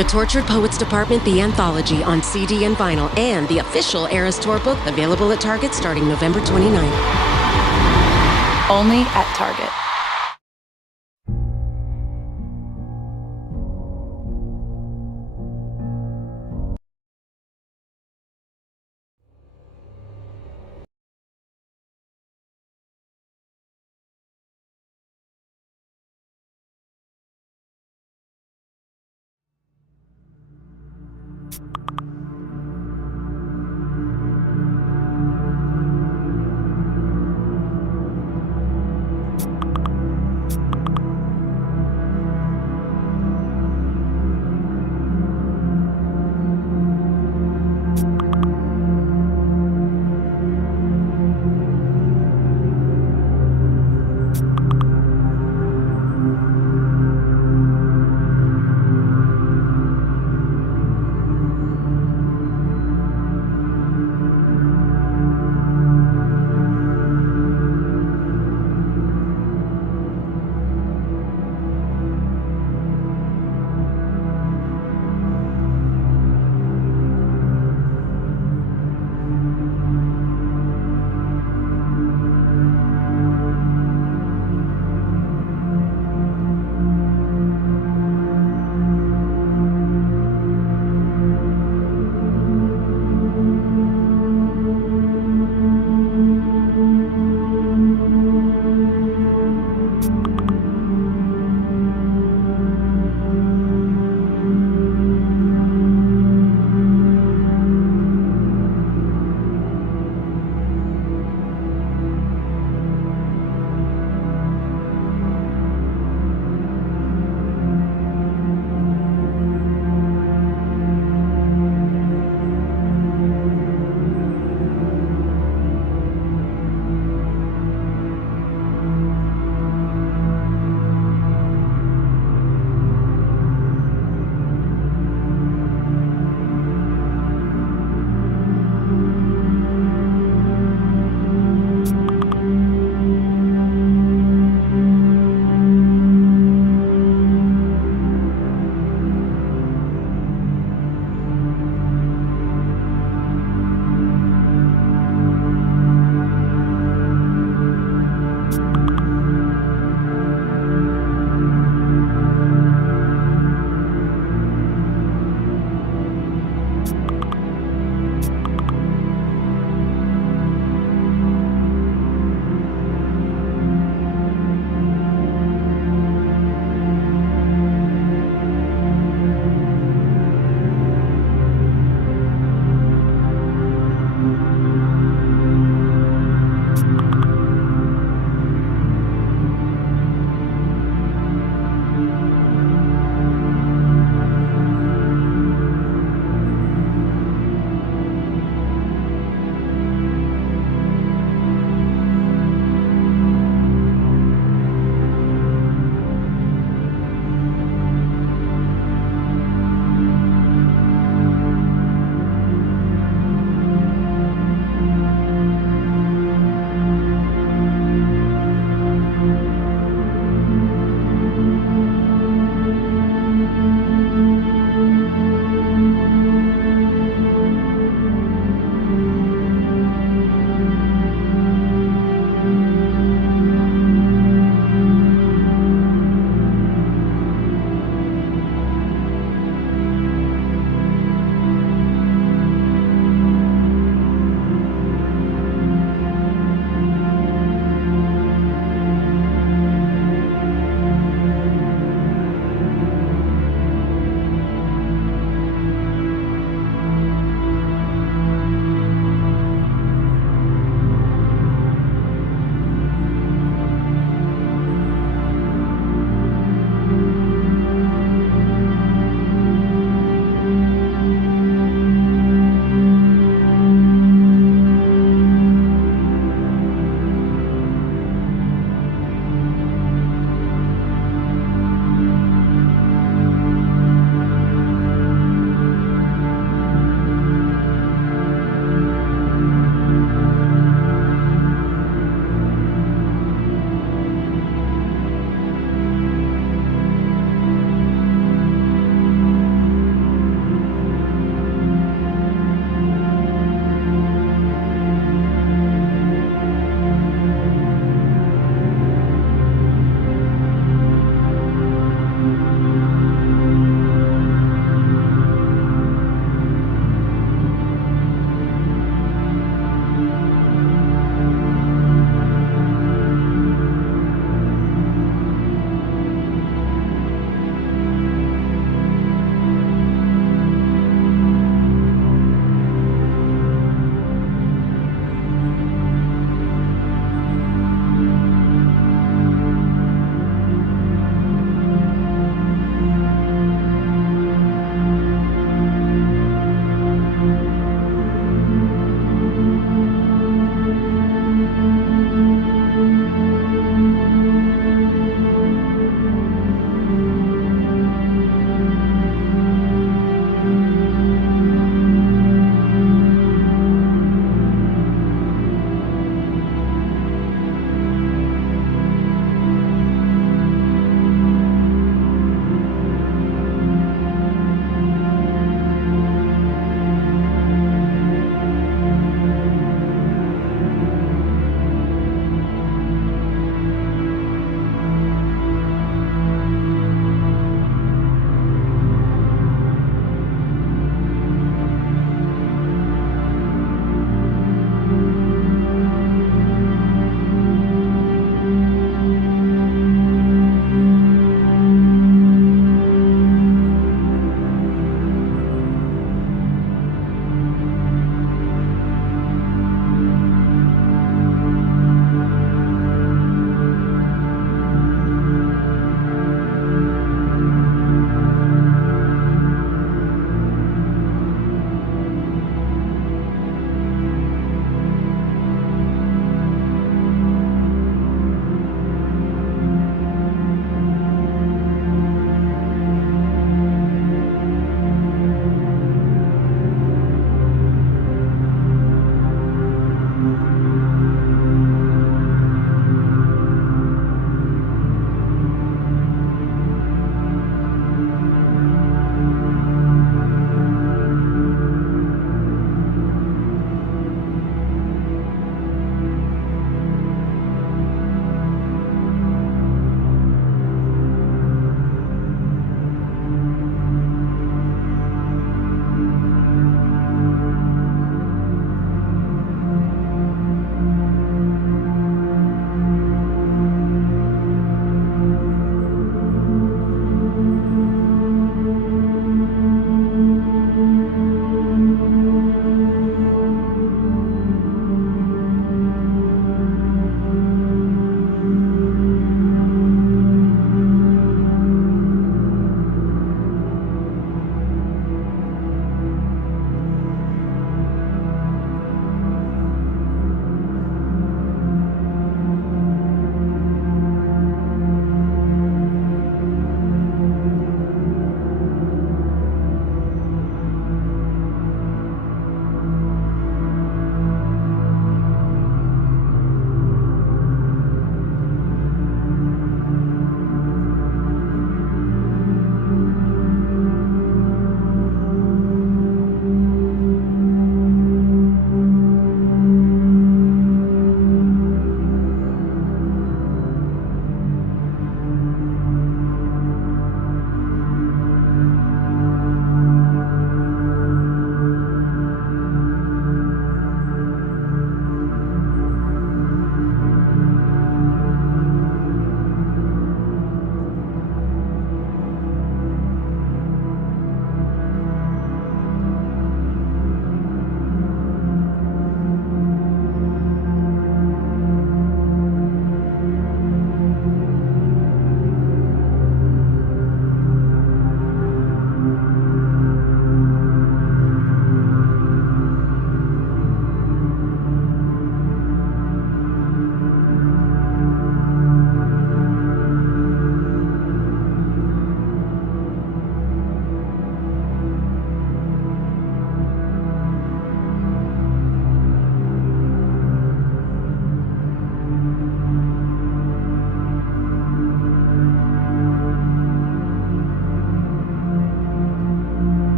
The Tortured Poets Department, the anthology on CD and vinyl, and the official Eras Tour book available at Target starting November 29th. Only at Target.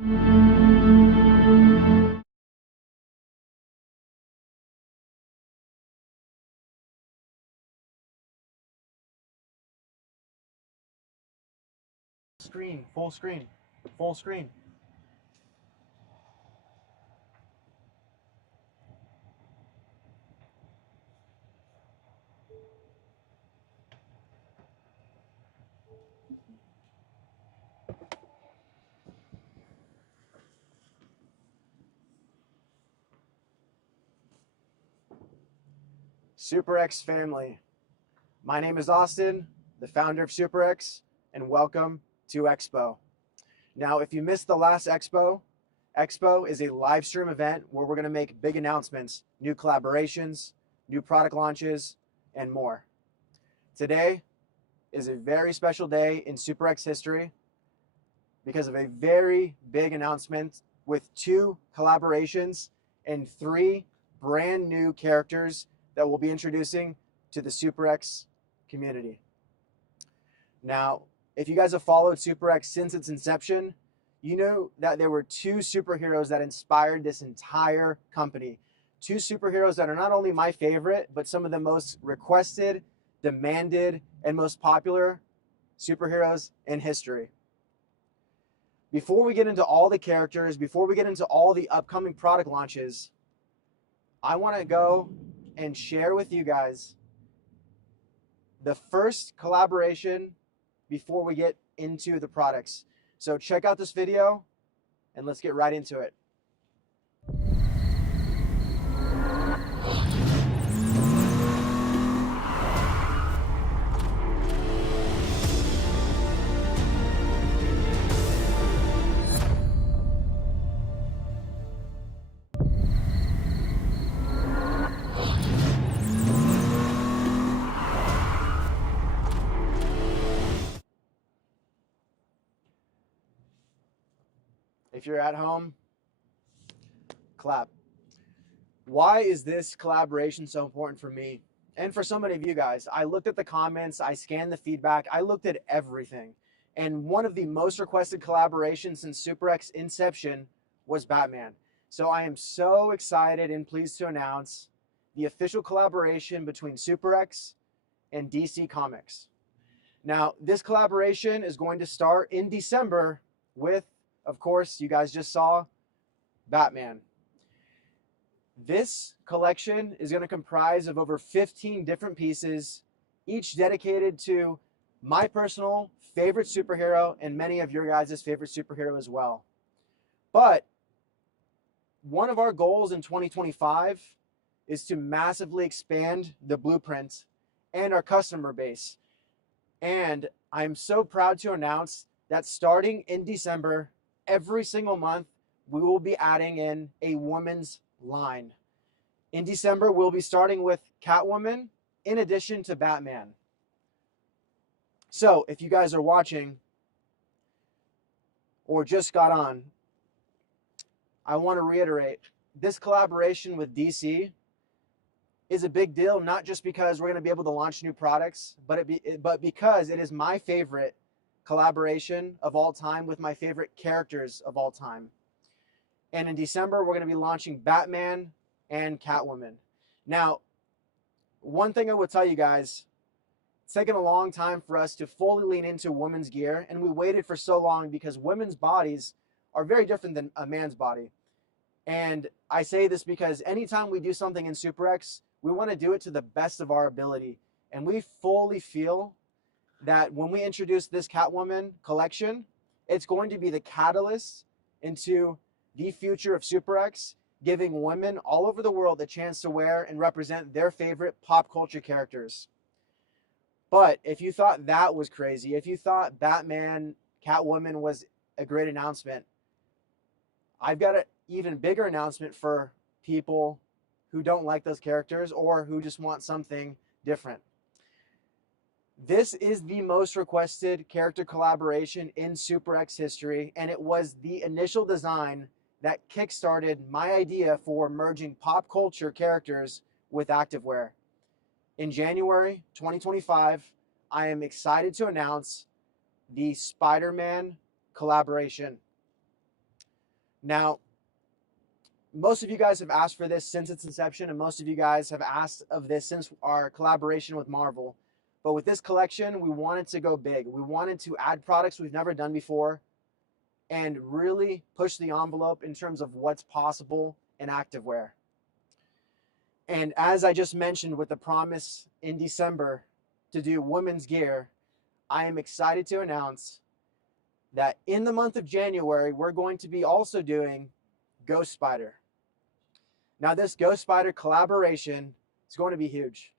Screen, full screen, full screen. SuperX family. My name is Austin, the founder of SuperX, and welcome to Expo. Now, if you missed the last Expo, Expo is a live stream event where we're going to make big announcements, new collaborations, new product launches, and more. Today is a very special day in SuperX history because of a very big announcement with 2 collaborations and 3 brand new characters that we'll be introducing to the SuperX community. Now, if you guys have followed SuperX since its inception, you know that there were 2 superheroes that inspired this entire company. 2 superheroes that are not only my favorite, but some of the most requested, demanded, and most popular superheroes in history. Before we get into all the characters, before we get into all the upcoming product launches, I want to go and share with you guys the first collaboration before we get into the products. So check out this video and let's get right into it. If you're at home, clap. Why is this collaboration so important for me and for so many of you guys? I looked at the comments, I scanned the feedback, I looked at everything. And one of the most requested collaborations since SuperX inception was Batman. So I am so excited and pleased to announce the official collaboration between SuperX and DC Comics. Now, this collaboration is going to start in December with, of course, you guys just saw Batman. This collection is going to comprise of over 15 different pieces, each dedicated to my personal favorite superhero and many of your guys' favorite superhero as well. But one of our goals in 2025 is to massively expand the blueprint and our customer base. And I'm so proud to announce that starting in December, every single month, we will be adding in a women's line. In December, we'll be starting with Catwoman in addition to Batman. So if you guys are watching or just got on, I want to reiterate, this collaboration with DC is a big deal, not just because we're going to be able to launch new products, but because it is my favorite collaboration of all time with my favorite characters of all time. And in December, we're going to be launching Batman and Catwoman. Now, one thing I would tell you guys, it's taken a long time for us to fully lean into women's gear, and we waited for so long because women's bodies are very different than a man's body. And I say this because anytime we do something in SuperX, we want to do it to the best of our ability. And we fully feel that when we introduce this Catwoman collection, it's going to be the catalyst into the future of SuperX, giving women all over the world a chance to wear and represent their favorite pop culture characters. But if you thought that was crazy, if you thought Batman, Catwoman was a great announcement, I've got an even bigger announcement for people who don't like those characters or who just want something different. This is the most requested character collaboration in SuperX history, and it was the initial design that kickstarted my idea for merging pop culture characters with activewear. In January 2025, I am excited to announce the Spider-Man collaboration. Now, most of you guys have asked for this since its inception, and most of you guys have asked of this since our collaboration with Marvel. But with this collection, we wanted to go big. We wanted to add products we've never done before and really push the envelope in terms of what's possible in activewear. And as I just mentioned with the promise in December to do women's gear, I am excited to announce that in the month of January, we're going to be also doing Ghost Spider. Now, this Ghost Spider collaboration is going to be huge.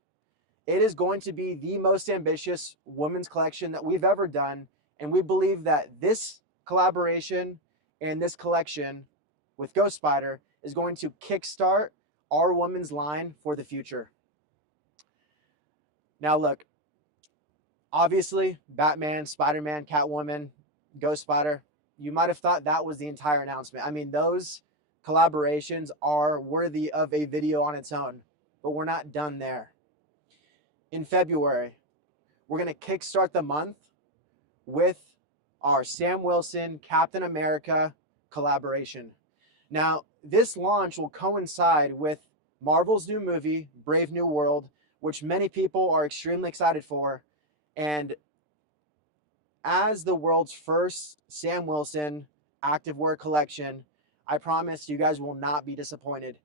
It is going to be the most ambitious women's collection that we've ever done, and we believe that this collaboration and this collection with Ghost Spider is going to kickstart our women's line for the future. Now, look, obviously, Batman, Spider-Man, Catwoman, Ghost Spider, you might have thought that was the entire announcement. I mean, those collaborations are worthy of a video on its own, but we're not done there. In February, we're going to kickstart the month with our Sam Wilson Captain America collaboration. Now, this launch will coincide with Marvel's new movie, Brave New World, which many people are extremely excited for. And as the world's first Sam Wilson activewear collection, I promise you guys will not be disappointed.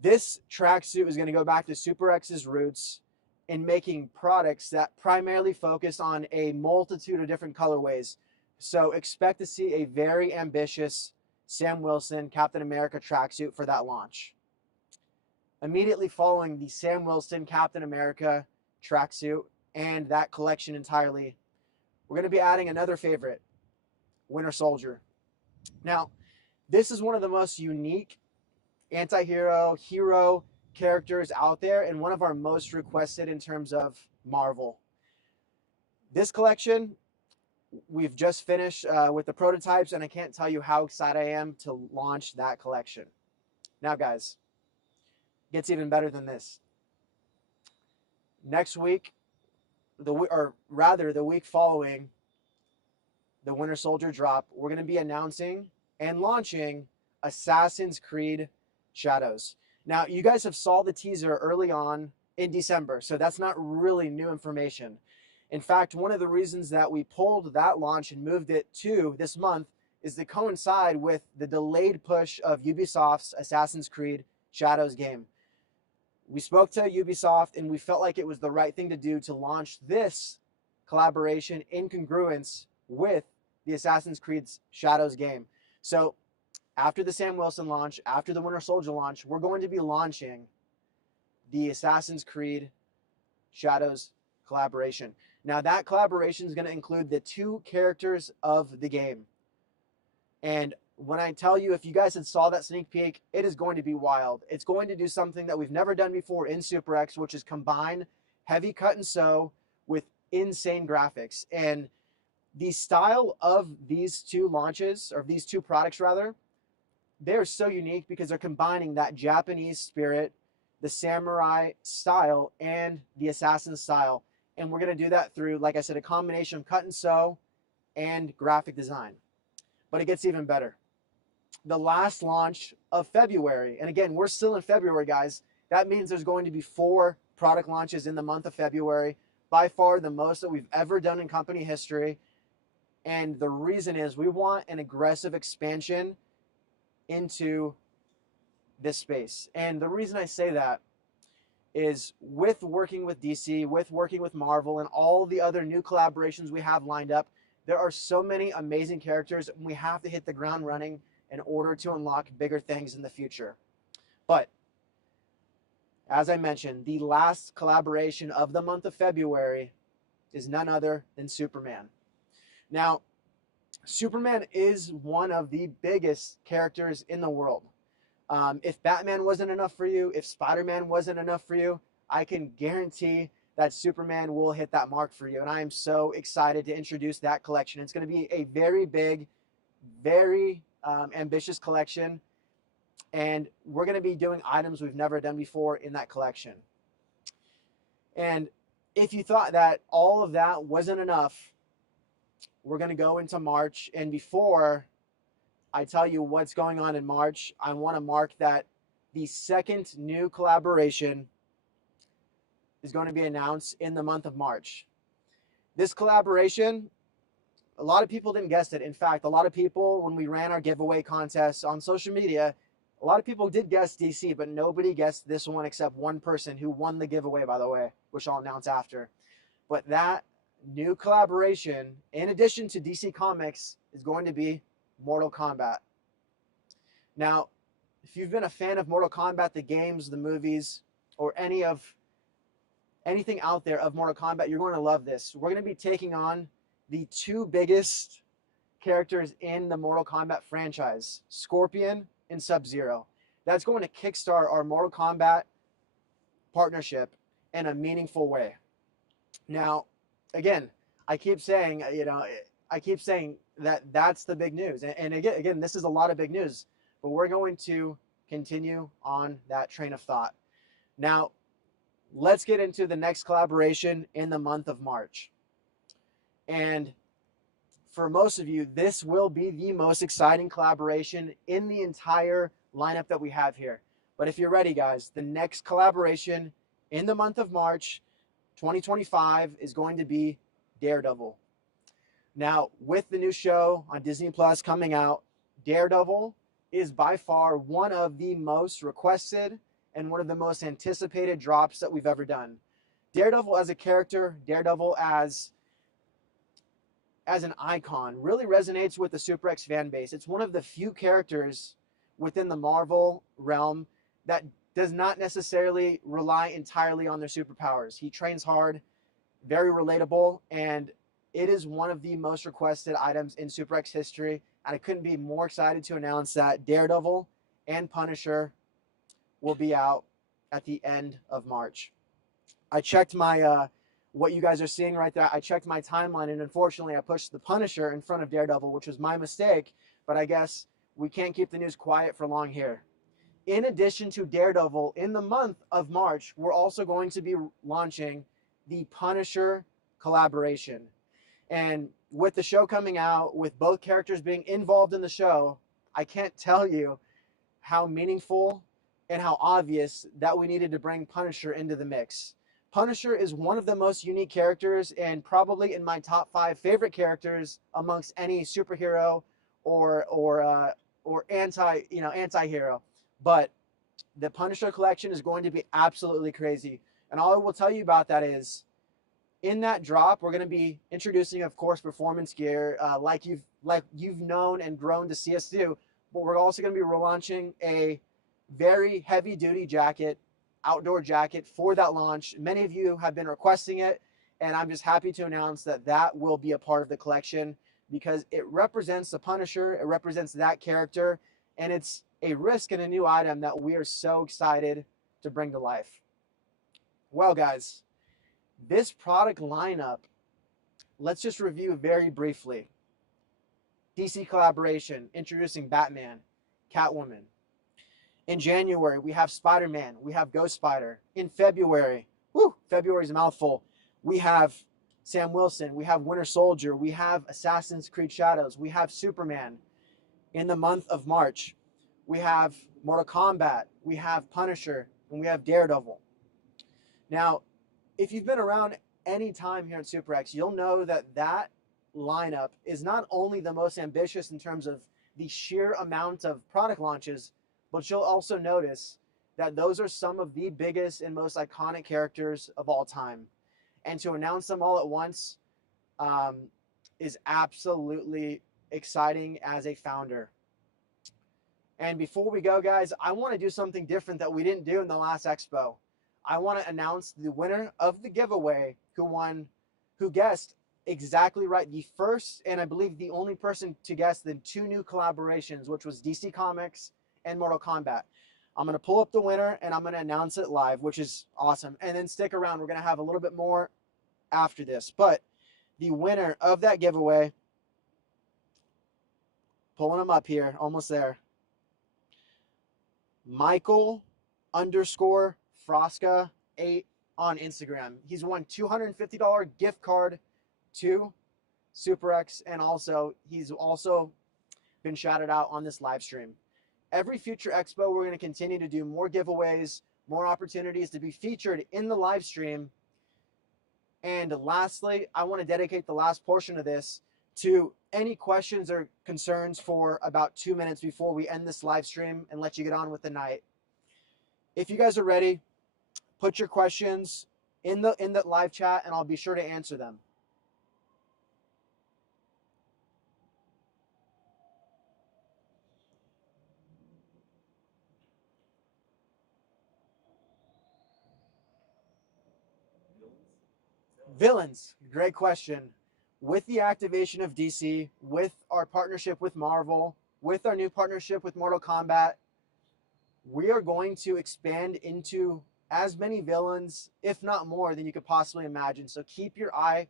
This tracksuit is going to go back to Super X's roots in making products that primarily focus on a multitude of different colorways. So expect to see a very ambitious Sam Wilson Captain America tracksuit for that launch. Immediately following the Sam Wilson Captain America tracksuit and that collection entirely, we're going to be adding another favorite, Winter Soldier. Now, this is one of the most unique anti-hero, hero characters out there and one of our most requested in terms of Marvel. This collection, we've just finished with the prototypes, and I can't tell you how excited I am to launch that collection. Now, guys, it gets even better than this. Next week, the week following the Winter Soldier drop, we're going to be announcing and launching Assassin's Creed Shadows. Now, you guys have saw the teaser early on in December, so that's not really new information. In fact, one of the reasons that we pulled that launch and moved it to this month is to coincide with the delayed push of Ubisoft's Assassin's Creed Shadows game. We spoke to Ubisoft, and we felt like it was the right thing to do to launch this collaboration in congruence with the Assassin's Creed Shadows game. So after the Sam Wilson launch, after the Winter Soldier launch, we're going to be launching the Assassin's Creed Shadows collaboration. Now, that collaboration is going to include the two characters of the game. And when I tell you, if you guys had saw that sneak peek, it is going to be wild. It's going to do something that we've never done before in Super X, which is combine heavy cut and sew with insane graphics. And the style of these two launches, or these two products rather, they're so unique because they're combining that Japanese spirit, the samurai style, and the assassin style. And we're going to do that through, like I said, a combination of cut and sew and graphic design. But it gets even better. The last launch of February, and again, we're still in February, guys. That means there's going to be 4 product launches in the month of February, by far the most that we've ever done in company history. And the reason is we want an aggressive expansion into this space. And the reason I say that is with working with DC, with working with Marvel, and all the other new collaborations we have lined up, there are so many amazing characters, and we have to hit the ground running in order to unlock bigger things in the future. But as I mentioned, the last collaboration of the month of February is none other than Superman. Now, Superman is one of the biggest characters in the world. If Batman wasn't enough for you, if Spider-Man wasn't enough for you, I can guarantee that Superman will hit that mark for you. And I am so excited to introduce that collection. It's going to be a very big, very ambitious collection. And we're going to be doing items we've never done before in that collection. And if you thought that all of that wasn't enough, we're going to go into March. And before I tell you what's going on in March, I want to mark that the second new collaboration is going to be announced in the month of March. This collaboration, a lot of people didn't guess it. In fact, a lot of people, when we ran our giveaway contest on social media, a lot of people did guess DC, but nobody guessed this one except one person who won the giveaway, by the way, which I'll announce after. But that new collaboration, in addition to DC Comics, is going to be Mortal Kombat. Now, if you've been a fan of Mortal Kombat, the games, the movies, or anything out there of Mortal Kombat, you're going to love this. We're going to be taking on the two biggest characters in the Mortal Kombat franchise, Scorpion and Sub-Zero. That's going to kickstart our Mortal Kombat partnership in a meaningful way. Now, again, I keep saying that that's the big news. And again, this is a lot of big news, but we're going to continue on that train of thought. Now, let's get into the next collaboration in the month of March. And for most of you, this will be the most exciting collaboration in the entire lineup that we have here. But if you're ready, guys, the next collaboration in the month of March 2025 is going to be Daredevil. Now, with the new show on Disney Plus coming out, Daredevil is by far one of the most requested and one of the most anticipated drops that we've ever done. Daredevil as a character, Daredevil as an icon, really resonates with the Super X fan base. It's one of the few characters within the Marvel realm that does not necessarily rely entirely on their superpowers. He trains hard, very relatable, and it is one of the most requested items in Super X history. And I couldn't be more excited to announce that Daredevil and Punisher will be out at the end of March. I checked my what you guys are seeing right there. I checked my timeline, and unfortunately I pushed the Punisher in front of Daredevil, which was my mistake, but I guess we can't keep the news quiet for long here. In addition to Daredevil, in the month of March, we're also going to be launching the Punisher collaboration. And with the show coming out, with both characters being involved in the show, I can't tell you how meaningful and how obvious that we needed to bring Punisher into the mix. Punisher is one of the most unique characters and probably in my top 5 favorite characters amongst any superhero or anti-hero. But the Punisher collection is going to be absolutely crazy. And all I will tell you about that is, in that drop, we're going to be introducing, of course, performance gear like you've known and grown to see us do. But we're also going to be relaunching a very heavy-duty jacket, outdoor jacket for that launch. Many of you have been requesting it, and I'm just happy to announce that that will be a part of the collection because it represents the Punisher, it represents that character, and it's a risk and a new item that we are so excited to bring to life. Well, guys, this product lineup, let's just review very briefly. DC collaboration, introducing Batman, Catwoman. In January, we have Spider-Man, we have Ghost Spider. In February, February's a mouthful, we have Sam Wilson, we have Winter Soldier, we have Assassin's Creed Shadows, we have Superman. In the month of March, we have Mortal Kombat, we have Punisher, and we have Daredevil. Now, if you've been around any time here at Super X, you'll know that that lineup is not only the most ambitious in terms of the sheer amount of product launches, but you'll also notice that those are some of the biggest and most iconic characters of all time. And to announce them all at once is absolutely exciting as a founder. And before we go, guys, I want to do something different that we didn't do in the last expo. I want to announce the winner of the giveaway who guessed exactly right. The first, and I believe the only person to guess the 2 new collaborations, which was DC Comics and Mortal Kombat. I'm going to pull up the winner and I'm going to announce it live, which is awesome. And then stick around. We're going to have a little bit more after this. But the winner of that giveaway, pulling them up here, almost there, Michael_Frosca8 on Instagram. He's won $250 gift card to Super X, and also he's also been shouted out on this live stream. Every future expo, we're going to continue to do more giveaways, more opportunities to be featured in the live stream. And lastly, I want to dedicate the last portion of this to any questions or concerns for about 2 minutes before we end this live stream and let you get on with the night. If you guys are ready, put your questions in the live chat and I'll be sure to answer them. Villains, great question. With the activation of DC, with our partnership with Marvel, with our new partnership with Mortal Kombat, we are going to expand into as many villains, if not more, than you could possibly imagine. So keep your eye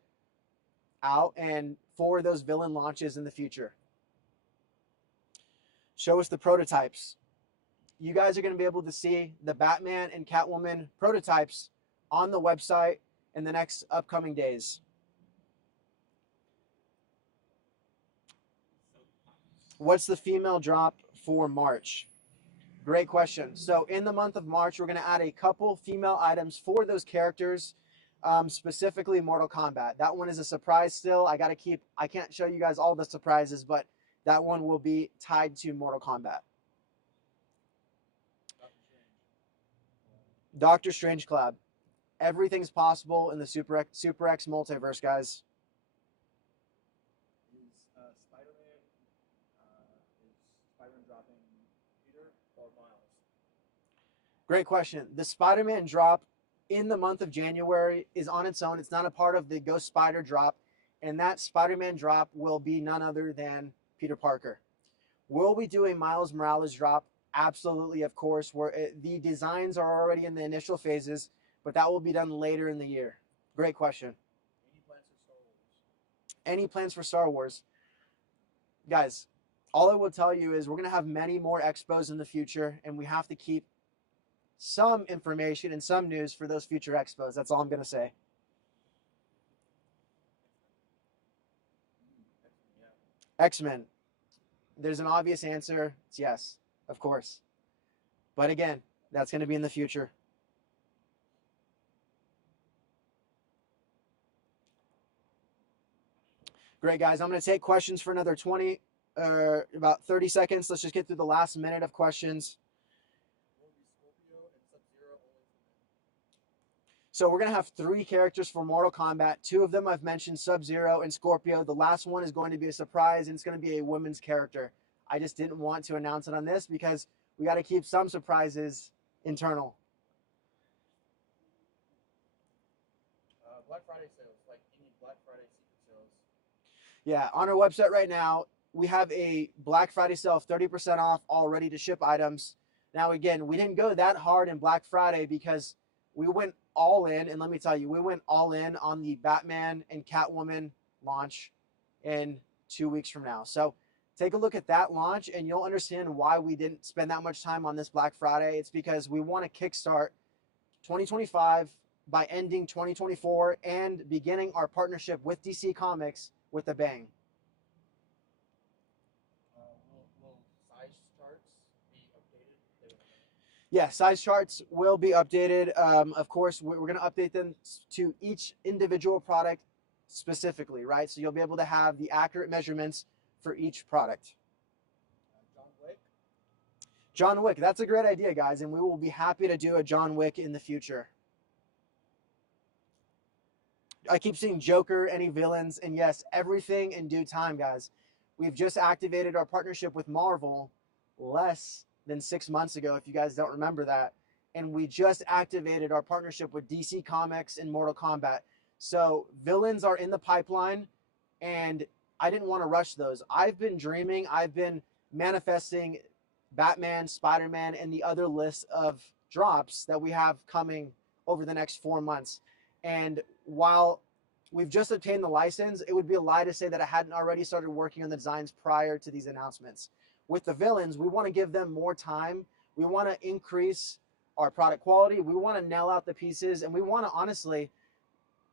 out and for those villain launches in the future. Show us the prototypes. You guys are going to be able to see the Batman and Catwoman prototypes on the website in the next upcoming days. What's the female drop for March? Great question. So in the month of March, we're going to add a couple female items for those characters, specifically Mortal Kombat. That one is a surprise still. I can't show you guys all the surprises, but that one will be tied to Mortal Kombat. Doctor Strange collab. Everything's possible in the Super X multiverse, guys. Is Spider-Man dropping Peter or Miles? Great question. The Spider-Man drop in the month of January is on its own. It's not a part of the Ghost Spider drop, and that Spider-Man drop will be none other than Peter Parker. Will we do a Miles Morales drop? Absolutely, of course. The designs are already in the initial phases, but that will be done later in the year. Great question. Any plans for Star Wars? Any plans for Star Wars? Guys, all I will tell you is we're going to have many more expos in the future, and we have to keep some information and some news for those future expos. That's all I'm going to say. X-Men. There's an obvious answer. It's yes, of course. But again, that's going to be in the future. Great, guys. I'm going to take questions for another about 30 seconds. Let's just get through the last minute of questions. So we're going to have 3 characters for Mortal Kombat. 2 of them I've mentioned, Sub-Zero and Scorpio. The last one is going to be a surprise, and it's going to be a women's character. I just didn't want to announce it on this because we got to keep some surprises internal. Black Friday sales, like any Black Friday secret sales. Yeah, on our website right now, we have a Black Friday sale of 30% off, all ready to ship items. Now, again, we didn't go that hard in Black Friday because we went all in, and let me tell you, we went all in on the Batman and Catwoman launch in 2 weeks from now. So take a look at that launch, and you'll understand why we didn't spend that much time on this Black Friday. It's because we want to kickstart 2025 by ending 2024 and beginning our partnership with DC Comics with a bang. Will size charts be updated? Yeah, size charts will be updated. Of course, we're going to update them to each individual product specifically, right? So you'll be able to have the accurate measurements for each product. John Wick, that's a great idea, guys, and we will be happy to do a John Wick in the future. I keep seeing Joker, any villains, and yes, everything in due time, guys. We've just activated our partnership with Marvel less than 6 months ago, if you guys don't remember that. And we just activated our partnership with DC Comics and Mortal Kombat. So villains are in the pipeline, and I didn't want to rush those. I've been dreaming, I've been manifesting Batman, Spider-Man, and the other list of drops that we have coming over the next 4 months. And while we've just obtained the license, it would be a lie to say that I hadn't already started working on the designs prior to these announcements. With the villains, we want to give them more time. We want to increase our product quality. We want to nail out the pieces, and we want to, honestly,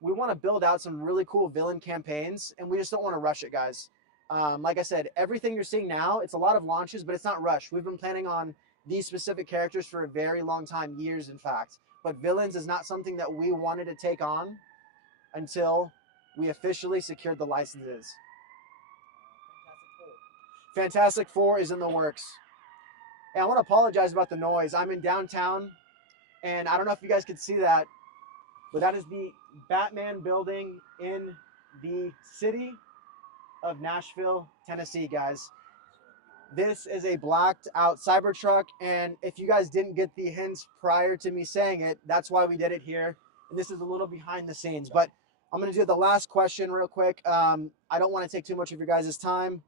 we want to build out some really cool villain campaigns, and we just don't want to rush it, guys. Like I said, everything you're seeing now, it's a lot of launches, but it's not rushed. We've been planning on these specific characters for a very long time, years in fact. But villains is not something that we wanted to take on until we officially secured the licenses. Fantastic Four is in the works. And I want to apologize about the noise. I'm in downtown, and I don't know if you guys can see that, but that is the Batman building in the city of Nashville, Tennessee, guys. This is a blacked out Cybertruck, and if you guys didn't get the hints prior to me saying it, that's why we did it here. And this is a little behind the scenes, but I'm going to do the last question real quick. I don't want to take too much of your guys' time.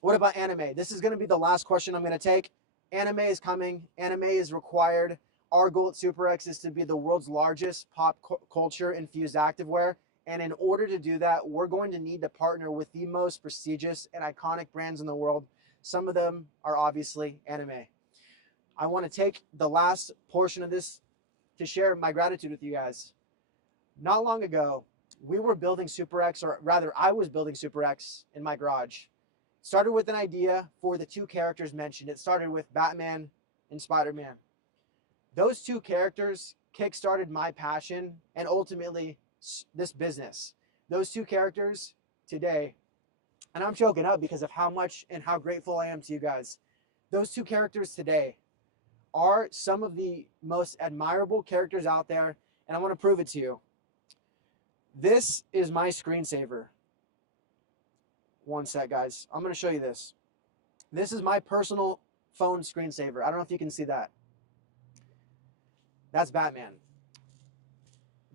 What about anime? This is going to be the last question I'm going to take. Anime is coming. Anime is required. Our goal at SuperX is to be the world's largest pop culture infused activewear. And in order to do that, we're going to need to partner with the most prestigious and iconic brands in the world. Some of them are obviously anime. I want to take the last portion of this to share my gratitude with you guys. Not long ago, we were building SuperX, or rather, I was building SuperX in my garage. Started with an idea for the two characters mentioned. It started with Batman and Spider-Man. Those two characters kickstarted my passion and ultimately this business. Those two characters today, and I'm choking up because of how much and how grateful I am to you guys. Those two characters today are some of the most admirable characters out there, and I want to prove it to you. This is my screensaver. One sec, guys. I'm going to show you this. This is my personal phone screensaver. I don't know if you can see that. That's Batman.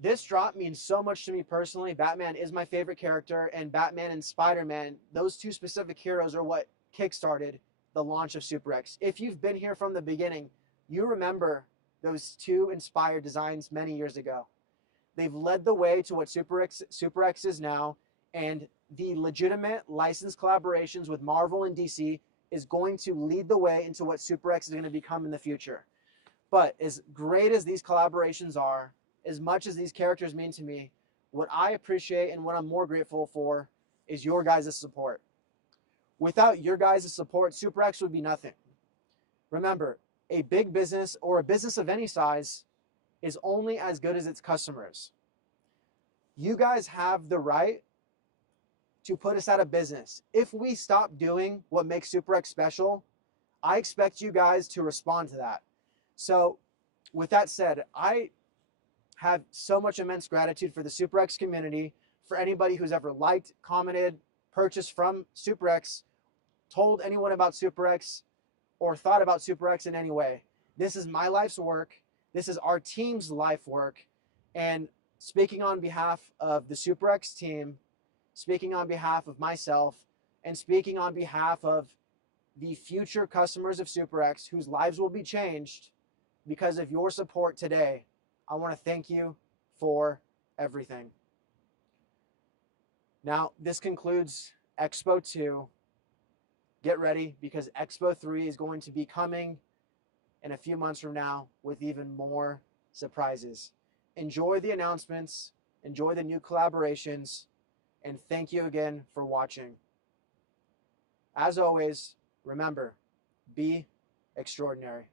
This drop means so much to me personally. Batman is my favorite character, and Batman and Spider-Man, those two specific heroes are what kickstarted the launch of SuperX. If you've been here from the beginning, you remember those two inspired designs many years ago. They've led the way to what SuperX is now, and the legitimate licensed collaborations with Marvel and DC is going to lead the way into what SuperX is going to become in the future. But as great as these collaborations are, as much as these characters mean to me, what I appreciate and what I'm more grateful for is your guys' support. Without your guys' support, SuperX would be nothing. Remember, a big business or a business of any size is only as good as its customers. You guys have the right to put us out of business. If we stop doing what makes SuperX special, I expect you guys to respond to that. So with that said, I have so much immense gratitude for the SuperX community, for anybody who's ever liked, commented, purchased from SuperX, told anyone about SuperX, or thought about SuperX in any way. This is my life's work. This is our team's life work. And speaking on behalf of the SuperX team, speaking on behalf of myself, and speaking on behalf of the future customers of SuperX whose lives will be changed because of your support today, I want to thank you for everything. Now, this concludes Expo 2. Get ready because Expo 3 is going to be coming in a few months from now with even more surprises. Enjoy the announcements, enjoy the new collaborations, and thank you again for watching. As always, remember, be extraordinary.